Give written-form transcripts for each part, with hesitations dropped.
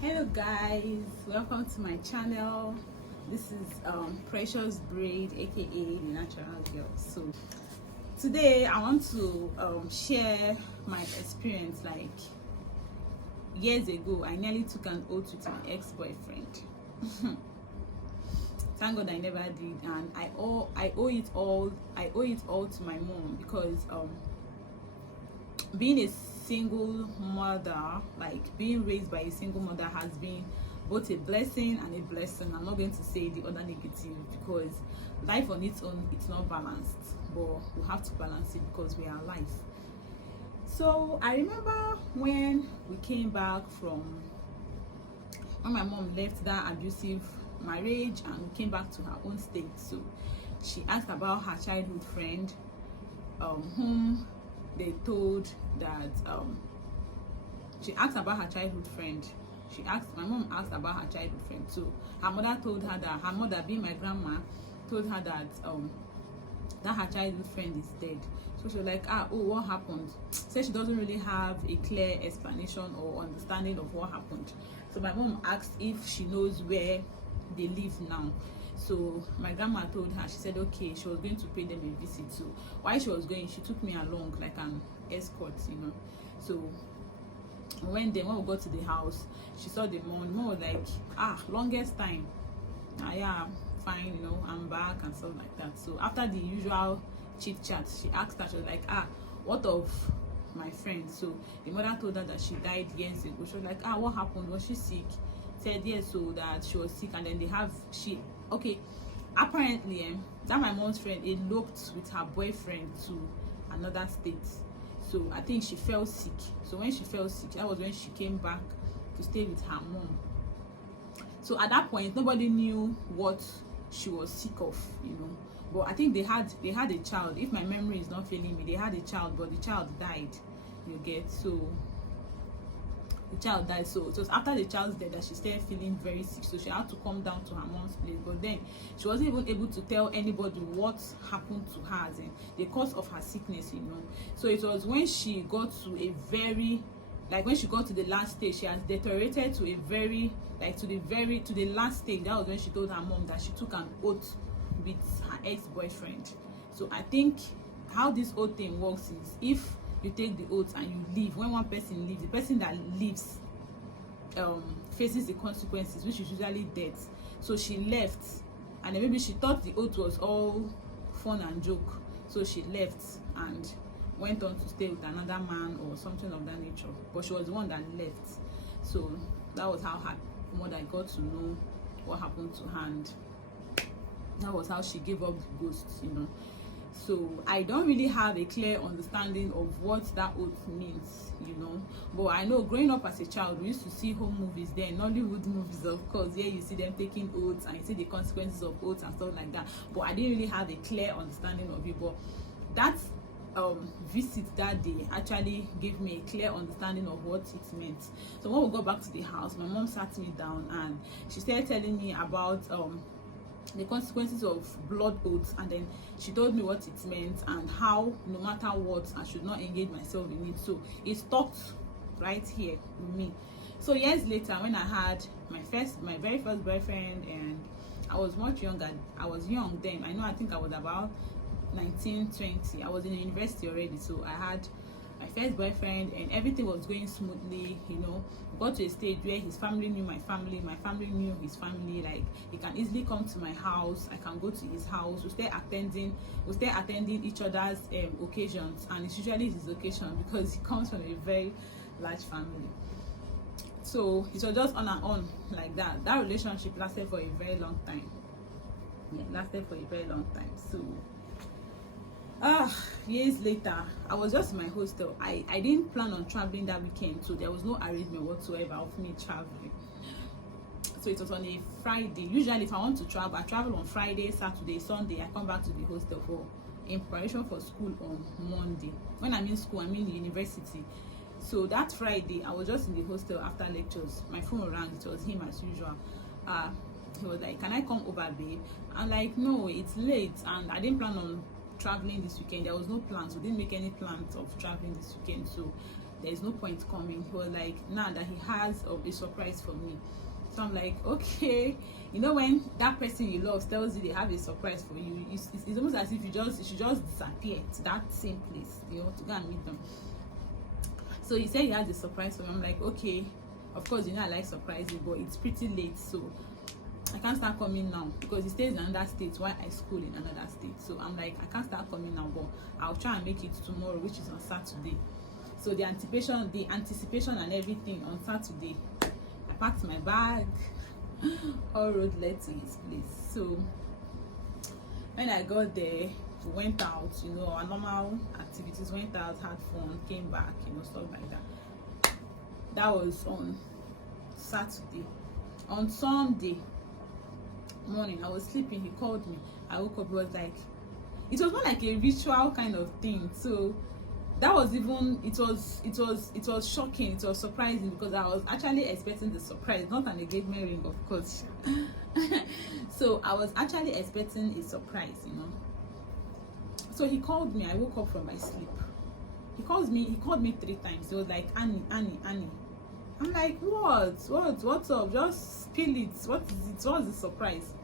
Hello guys, welcome to my channel. This is Precious Braid, aka the Natural Girl. So today I want to share my experience. Like years ago, I nearly took an oath with my ex-boyfriend. Thank God I never did, and I owe it all to my mom, because being a single mother, like being raised by a single mother, has been both a blessing and a blessing. I'm not going to say the other negative, because life on its own, it's not balanced, but we have to balance it because we are alive. So I remember when we came back from when my mom left that abusive marriage and we came back to her own state. So she asked about her childhood friend, whom they told that she asked about her childhood friend. My mom asked about her childhood friend. So her mother told her that her mother, being my grandma, told her that that her childhood friend is dead. So she was like, what happened? Said she doesn't really have a clear explanation or understanding of what happened. So my mom asked if she knows where they live now. So my grandma told her, she said okay, she was going to pay them a visit. So while she was going, she took me along like an escort, So when we got to the house, she saw the mom. The mom was like, longest time. Yeah, fine, I'm back and stuff like that. So after the usual chit chat, she asked her, she was like, what of my friend? So the mother told her that she died years ago. She was like, what happened? Was she sick? Said yes, so that she was sick, and then apparently that my mom's friend eloped with her boyfriend to another state. So I think she fell sick. So when she fell sick, that was when she came back to stay with her mom. So at that point, nobody knew what she was sick of, but I think they had a child. If my memory is not failing me, they had a child, but the child died. So the child died. So it was after the child's death that she started feeling very sick. So she had to come down to her mom's place. But then she wasn't even able to tell anybody what happened to her, and the cause of her sickness, So it was when she got to when she got to the last stage, she has deteriorated to to the last stage. That was when she told her mom that she took an oath with her ex-boyfriend. So I think how this oath thing works is, if you take the oath and you leave, when one person leaves, the person that leaves faces the consequences, which is usually death. So she left, and then maybe she thought the oath was all fun and joke, so she left and went on to stay with another man or something of that nature, but she was the one that left. So that was how her mother got to know what happened to her, and that was how she gave up the ghost. So I don't really have a clear understanding of what that oath means, but I know growing up as a child, we used to see home movies then, Nollywood movies, of course. Yeah, you see them taking oaths and you see the consequences of oaths and stuff like that, but I didn't really have a clear understanding of it. But that visit that day actually gave me a clear understanding of what it meant. So when we got back to the house, my mom sat me down and she started telling me about the consequences of blood oaths, and then she told me what it meant and how no matter what, I should not engage myself in it. So it stuck right here with me. So years later, when I had my very first boyfriend, and I was much younger, I was young then. I think I was about 19, 20. I was in the university already. So I had my first boyfriend and everything was going smoothly. We got to a stage where his family knew my family knew his family. Like, he can easily come to my house, I can go to his house. We stay attending each other's occasions, and it's usually his occasion because he comes from a very large family. So it was just on and on like that. That relationship lasted for a very long time. So years later, I was just in my hostel. I didn't plan on traveling that weekend, so there was no arrangement whatsoever of me traveling. So it was on a Friday. Usually if I want to travel, I travel on Friday, Saturday, Sunday. I come back to the hostel in preparation for school on Monday. When I mean school, I mean the university. So that Friday, I was just in the hostel after lectures. My phone rang. It was him as usual. He was like, can I come over, babe? I'm like, no, it's late and I didn't plan on traveling this weekend. There was no plans. We didn't make any plans of traveling this weekend. So there is no point coming. He was like, now that he has a surprise for me. So I'm like, okay. You know, when that person you love tells you they have a surprise for you, it's almost as if you should just disappear to that same place, you know, to go and meet them. So he said he has a surprise for me. I'm like, okay, of course, you know I like surprising, but it's pretty late, so I can't start coming now because he stays in another state while I school in another state. So I'm like, I can't start coming now, but I'll try and make it tomorrow, which is on Saturday. So the anticipation and everything on Saturday, I packed my bag, all road led to his place. So when I got there, we went out, you know, our normal activities, went out, had fun, came back, you know, stuff like that. That was on Saturday. On Sunday morning, I was sleeping, he called me. I woke up, it was like, it was more like a ritual kind of thing. So that was even, it was shocking, it was surprising, because I was actually expecting the surprise, not an engagement ring, of course. So I was actually expecting a surprise, you know. So he called me. I woke up from my sleep. He called me 3 times. He was like, Annie. I'm like, what's up? Just spill it. What is it? What's the surprise?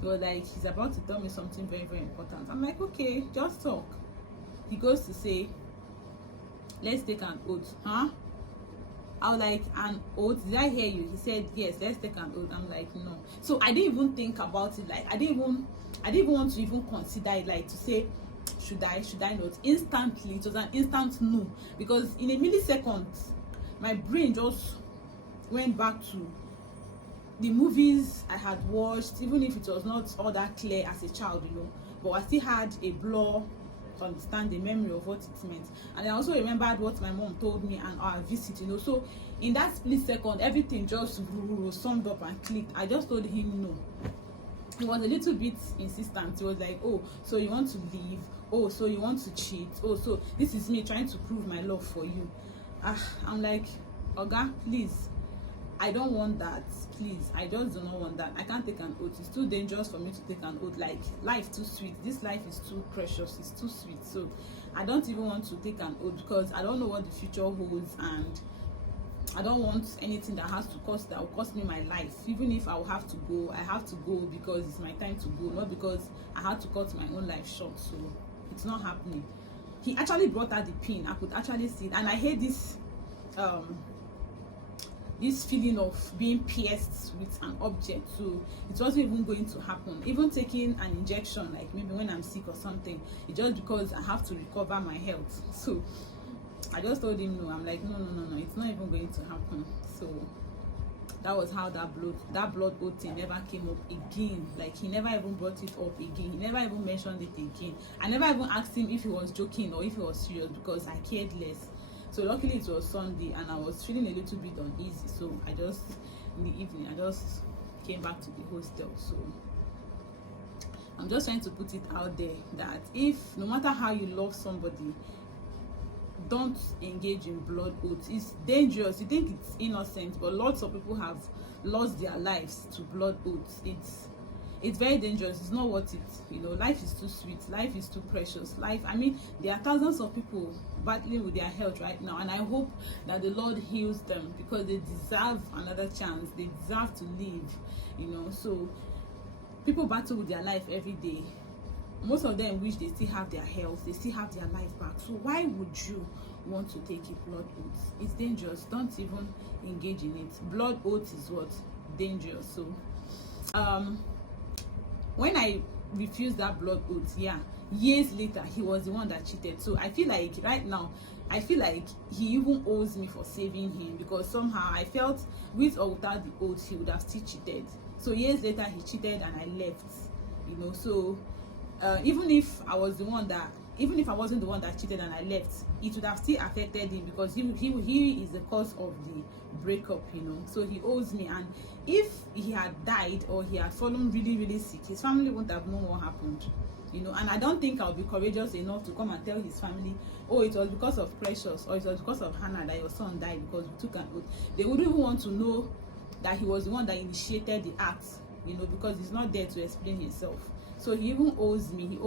He was like, he's about to tell me something very, very important. I'm like, okay, just talk. He goes to say, let's take an oath. Huh? I was like, an oath? Did I hear you? He said, yes, let's take an oath. I'm like, no. So I didn't even think about it. Like, I didn't even want to even consider it, like, to say, should I not? Instantly, it was an instant no, because in a millisecond my brain just went back to the movies I had watched, even if it was not all that clear as a child, you know, but I still had a blur to understand the memory of what it meant. And I also remembered what my mom told me and our visit, you know. So in that split second, everything just summed up and clicked. I just told him no. He was a little bit insistent. He was like, oh, so you want to leave? Oh, so you want to cheat? Oh, so this is me trying to prove my love for you. I'm like, Oga, please, I don't want that. Please, I just do not want that. I can't take an oath. It's too dangerous for me to take an oath. Like, life too sweet. This life is too precious. It's too sweet. So I don't even want to take an oath, because I don't know what the future holds, and I don't want anything that will cost me my life. Even if I will have to go, I have to go because it's my time to go, not because I had to cut my own life short. So it's not happening. He actually brought out the pin. I could actually see it, and I hate this this feeling of being pierced with an object. So it wasn't even going to happen. Even taking an injection, like maybe when I'm sick or something, it's just because I have to recover my health. So I just told him no. I'm like, no, it's not even going to happen. So that was how that blood oath thing never came up again. Like, he never even brought it up again. He never even mentioned it again. I never even asked him if he was joking or if he was serious, because I cared less. So luckily it was Sunday and I was feeling a little bit uneasy. So I just, in the evening, I just came back to the hostel. So I'm just trying to put it out there that if, no matter how you love somebody, don't engage in blood oaths. It's dangerous. You think it's innocent, but lots of people have lost their lives to blood oaths. It's very dangerous. It's not worth it. You know, life is too sweet. Life is too precious. Life, I mean, there are thousands of people battling with their health right now, and I hope that the Lord heals them, because they deserve another chance. They deserve to live, you know. So people battle with their life every day. Most of them wish they still have their health, they still have their life back. So why would you want to take a blood oath? It's dangerous. Don't even engage in it. Blood oath is what? Dangerous. So when I refused that blood oath, yeah, years later he was the one that cheated. So I feel like right now, I feel like he even owes me for saving him, because somehow I felt with or without the oath he would have still cheated. So years later he cheated and I left, you know. So even if I wasn't the one that cheated and I left, it would have still affected him, because he is the cause of the breakup, you know. So he owes me, and if he had died or he had fallen really, really sick, his family wouldn't have known what happened, you know. And I don't think I'll be courageous enough to come and tell his family, oh, it was because of Precious or it was because of Hannah that your son died because we took an oath. They wouldn't even want to know that he was the one that initiated the act, you know, because he's not there to explain himself. So he even owes me. He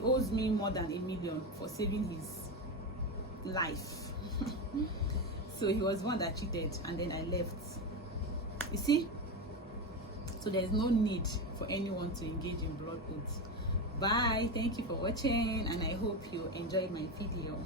owes me more than $1 million for saving life. So he was one that cheated, and then I left. You see, so there's no need for anyone to engage in blood oaths. Bye, thank you for watching, and I hope you enjoyed my video.